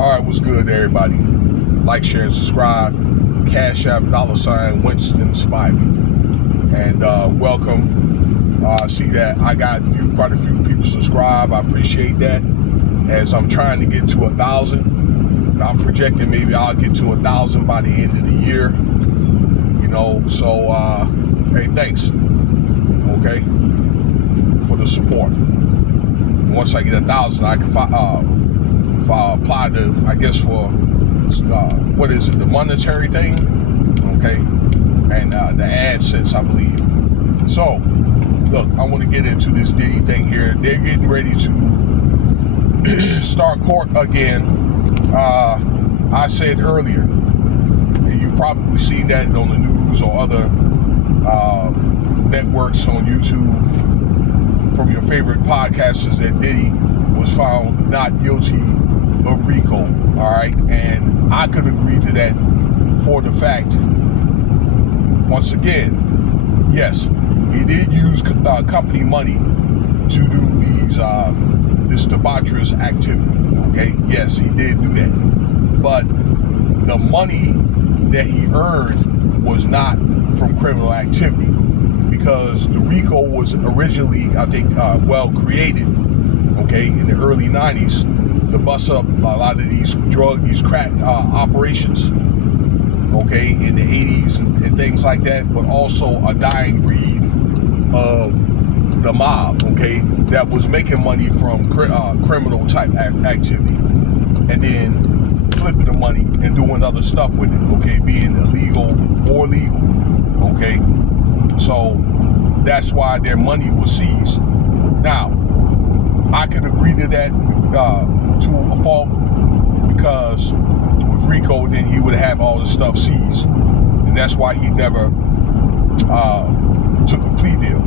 All right, what's good, everybody? Like, share, and subscribe. Cash App, $ Winston Spivey. And welcome. I see that I got quite a few people subscribe. I appreciate that. As I'm trying to get to 1,000. I'm projecting maybe I'll get to 1,000 by the end of the year. You know, so, hey, thanks. Okay? For the support. And once I get 1,000, I can apply to, I guess, for what is it, the monetary thing, okay, and the AdSense, I believe. So, look, I want to get into this Diddy thing here. They're getting ready to start court again. I said earlier, and you probably seen that on the news or other networks on YouTube from your favorite podcasters, that Diddy was found not guilty of RICO, all right? And I could agree to that for the fact, once again, yes, he did use company money to do this debaucherous activity, okay? Yes, he did do that. But the money that he earned was not from criminal activity, because the RICO was originally, I think, created, okay, in the early 90s, to bust up a lot of these crack operations, okay, in the 80s and things like that, but also a dying breed of the mob, okay, that was making money from criminal type activity, and then flipping the money and doing other stuff with it, okay, being illegal or legal, okay. So that's why their money was seized. Now, I can agree to that to a fault, because with RICO, then he would have all the stuff seized, and that's why he never took a plea deal.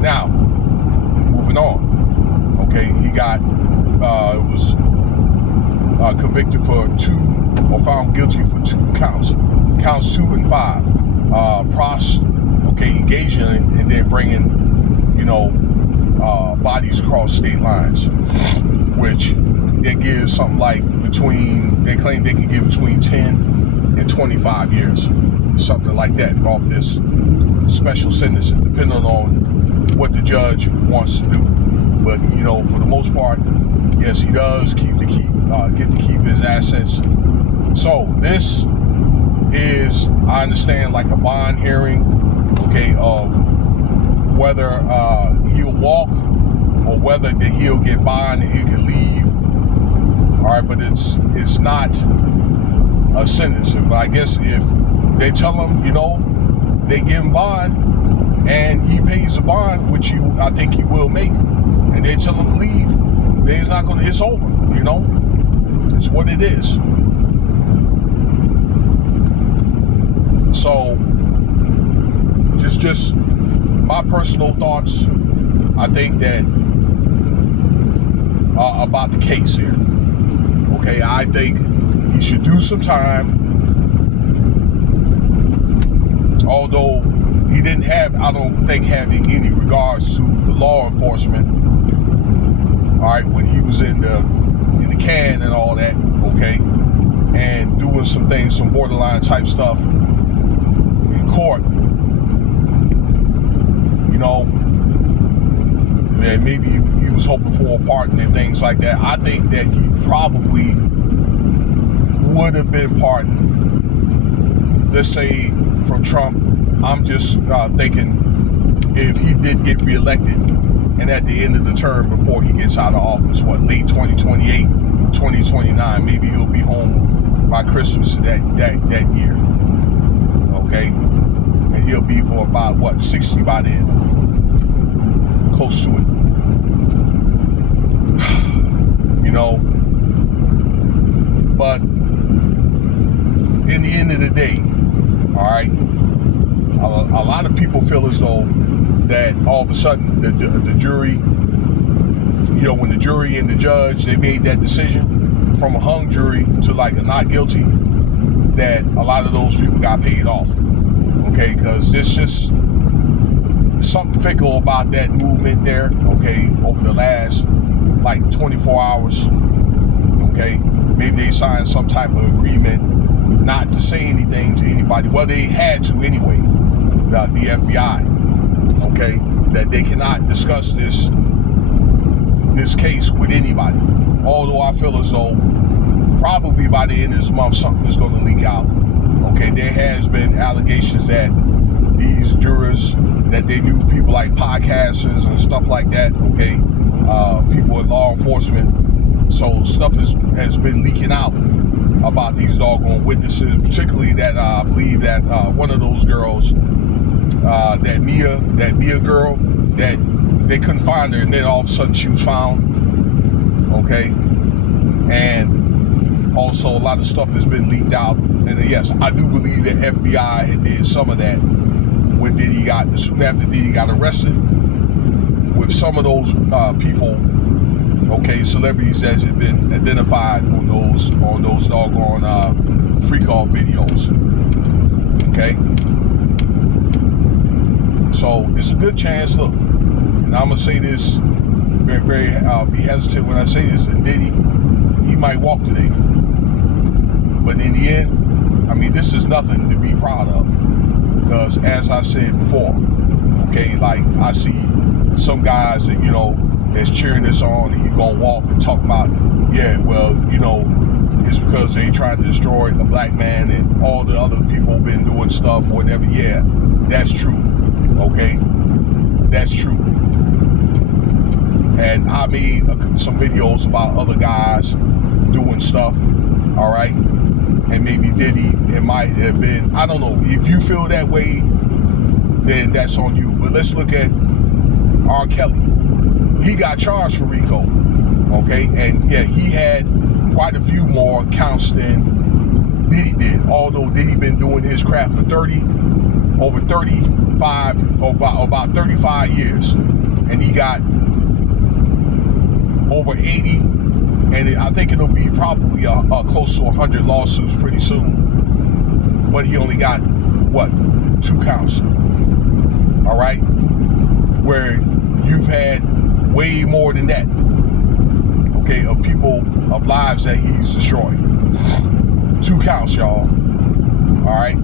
Now, moving on, okay, he got was convicted for found guilty for 2 counts 2 and 5, engaging and then bringing, bodies across state lines, which they give something like they claim they can give between 10 and 25 years, something like that, off this special sentencing, depending on what the judge wants to do. But, for the most part, yes, he does get to keep his assets. So this is, I understand, like a bond hearing, okay, of whether he'll walk or whether that he'll get bond and he can leave. All right, but it's not a sentence. But I guess if they tell him, they give him bond and he pays the bond, which I think he will make, and they tell him to leave, then he's not gonna. It's over. It's what it is. So, just my personal thoughts, I think that about the case here. Okay, I think he should do some time, although he didn't have, I don't think, having any regards to the law enforcement, all right, when he was in the can and all that, okay, and doing some things, some borderline type stuff in court, and maybe he was hoping for a pardon and things like that. I think that he probably would have been pardoned, let's say, from Trump. I'm just thinking if he did get reelected, and at the end of the term, before he gets out of office, late 2028, 2029, maybe he'll be home by Christmas that year, okay? And he'll be about, 60 by then. Close to it. But in the end of the day, all right, a lot of people feel as though that all of a sudden the jury, when the jury and the judge, they made that decision from a hung jury to like a not guilty, that a lot of those people got paid off, okay? Because it's just something fickle about that movement there, okay, over the last like 24 hours, okay? maybe they signed some type of agreement not to say anything to anybody. Well, they had to anyway, the FBI, okay, that they cannot discuss this case with anybody. Although I feel as though probably by the end of this month something is going to leak out. Okay, there has been allegations that these jurors, that they knew people like podcasters and stuff like that, okay, people in law enforcement. So stuff has been leaking out about these doggone witnesses, particularly that I believe that one of those girls, that Mia girl, that they couldn't find her, and then all of a sudden she was found. Okay, and also a lot of stuff has been leaked out, and yes, I do believe that FBI had did some of that when soon after Diddy got arrested, with some of those people, okay, celebrities that had been identified on those doggone freak off videos. Okay, so it's a good chance. Look, and I'm gonna say this very, very, be hesitant when I say this, and Diddy, he might walk today. But in the end, I mean, this is nothing to be proud of. Because as I said before, okay, like I see some guys that, that's cheering this on, and he gonna walk and talk about, yeah, well, it's because they trying to destroy a black man and all the other people been doing stuff or whatever. Yeah, that's true. Okay, that's true. And I made some videos about other guys doing stuff, all right? And maybe Diddy, it might have been, I don't know. If you feel that way, then that's on you. But let's look at R. Kelly. He got charged for RICO, okay? And yeah, he had quite a few more counts than Diddy did. Although Diddy been doing his craft for about 35 years. And he got over 80, and I think it'll be probably close to 100 lawsuits pretty soon. But he only got, 2 counts. All right? Where you've had way more than that, okay, of people, of lives that he's destroyed. 2 counts, y'all. All right?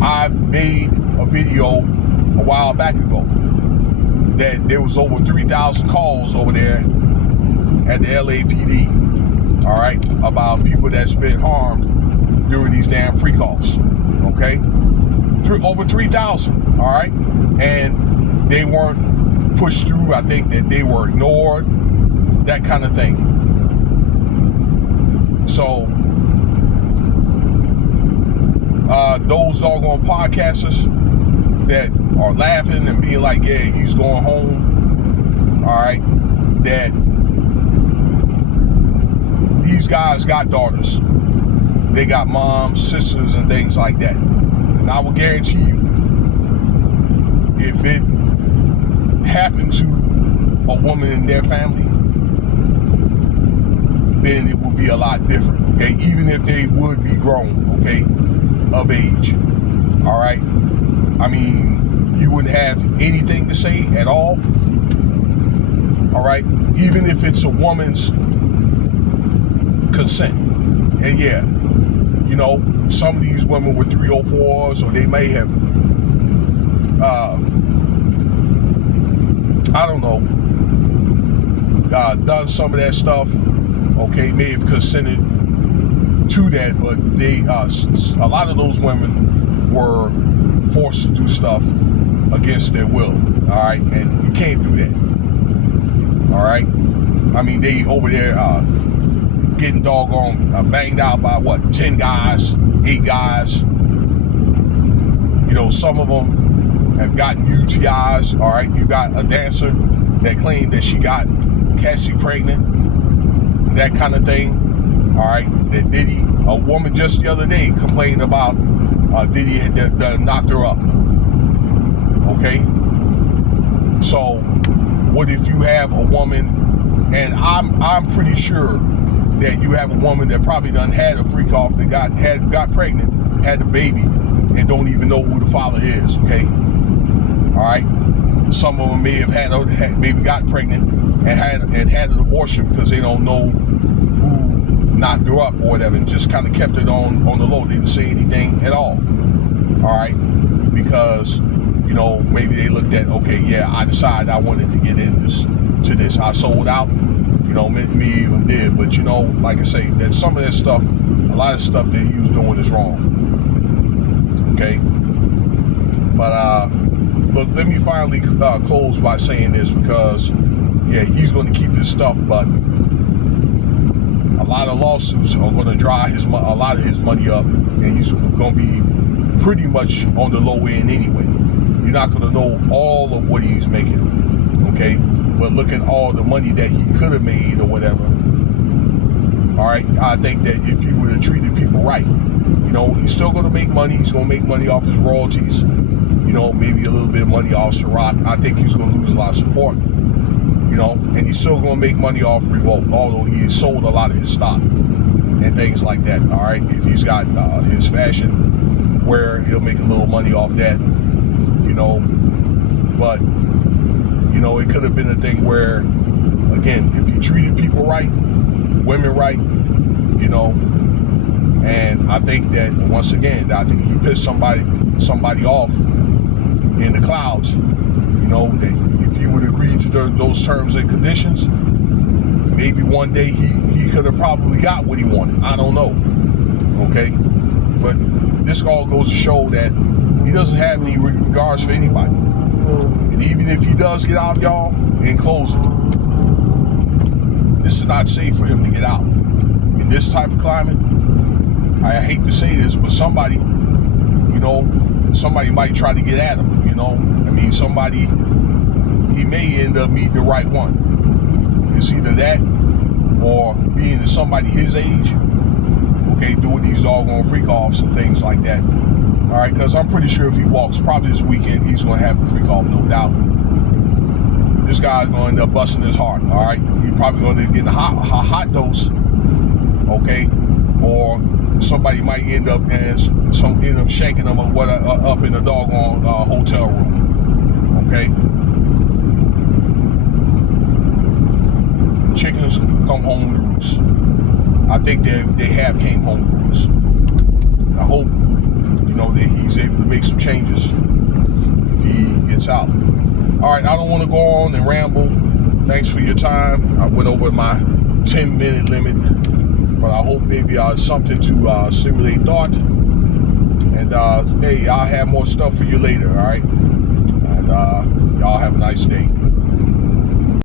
I made a video a while back ago that there was over 3,000 calls over there at the LAPD, all right, about people that's been harmed during these damn freak-offs, okay? Over 3,000, all right? And they weren't pushed through. I think that they were ignored, that kind of thing. So, those doggone podcasters that are laughing and being like, yeah, he's going home, all right, that these guys got daughters. They got moms, sisters, and things like that. And I will guarantee you, if it happened to a woman in their family, then it would be a lot different, okay? Even if they would be grown, okay, of age, all right? I mean, you wouldn't have anything to say at all, all right? Even if it's a woman's consent. And yeah, some of these women were 304s, or they may have, done some of that stuff, okay, may have consented to that, but they, a lot of those women were forced to do stuff against their will, all right, and you can't do that, all right? I mean, they over there, getting doggone banged out by 10 guys, 8 guys. Some of them have gotten UTIs, all right? You got a dancer that claimed that she got Cassie pregnant, that kind of thing, all right? That Diddy, a woman just the other day complained about Diddy had knocked her up, okay? So what if you have a woman, and I'm pretty sure that you have a woman that probably done had a freak off, that got pregnant, had the baby, and don't even know who the father is, okay? All right? Some of them may have maybe got pregnant and had an abortion because they don't know who knocked her up or whatever, and just kind of kept it on the low. Didn't say anything at all. All right, because maybe they looked at, okay, yeah, I decided I wanted to get in this. I sold out. Me even did, but like I say, that some of that stuff, a lot of stuff that he was doing is wrong. Okay, but look, let me finally close by saying this, because yeah, he's going to keep his stuff, but a lot of lawsuits are going to dry a lot of his money up, and he's going to be pretty much on the low end anyway. You're not going to know all of what he's making, okay? But look at all the money that he could have made or whatever. All right, I think that if he would have treated people right, he's still going to make money. He's going to make money off his royalties. Maybe a little bit of money off Ciroc. I think he's going to lose a lot of support. And he's still going to make money off Revolt, although he sold a lot of his stock and things like that. All right, if he's got his fashion where he'll make a little money off that, but it could have been a thing where, again, if he treated people right, women right, and I think that once again, I think he pissed somebody off in the clouds, that if he would agree to those terms and conditions, maybe one day he could have probably got what he wanted. I don't know. Okay? But this all goes to show that he doesn't have any regards for anybody. And even if he does get out, y'all, in closing, this is not safe for him to get out. In this type of climate, I hate to say this, but somebody might try to get at him, somebody, he may end up meeting the right one. It's either that or being somebody his age, okay, doing these doggone freak-offs and things like that. All right, because I'm pretty sure if he walks, probably this weekend, he's going to have a freak-off, no doubt. This guy's going to end up busting his heart, all right? He's probably going to get a hot dose, okay? Or somebody might end up shanking him up in a doggone hotel room, okay? Chickens come home to roost. I think they have came home to roost. I hope, that he's able to make some changes if he gets out. All right, I don't want to go on and ramble. Thanks for your time. I went over my 10-minute limit, but I hope maybe something to stimulate thought. And hey, I'll have more stuff for you later, all right? And y'all have a nice day.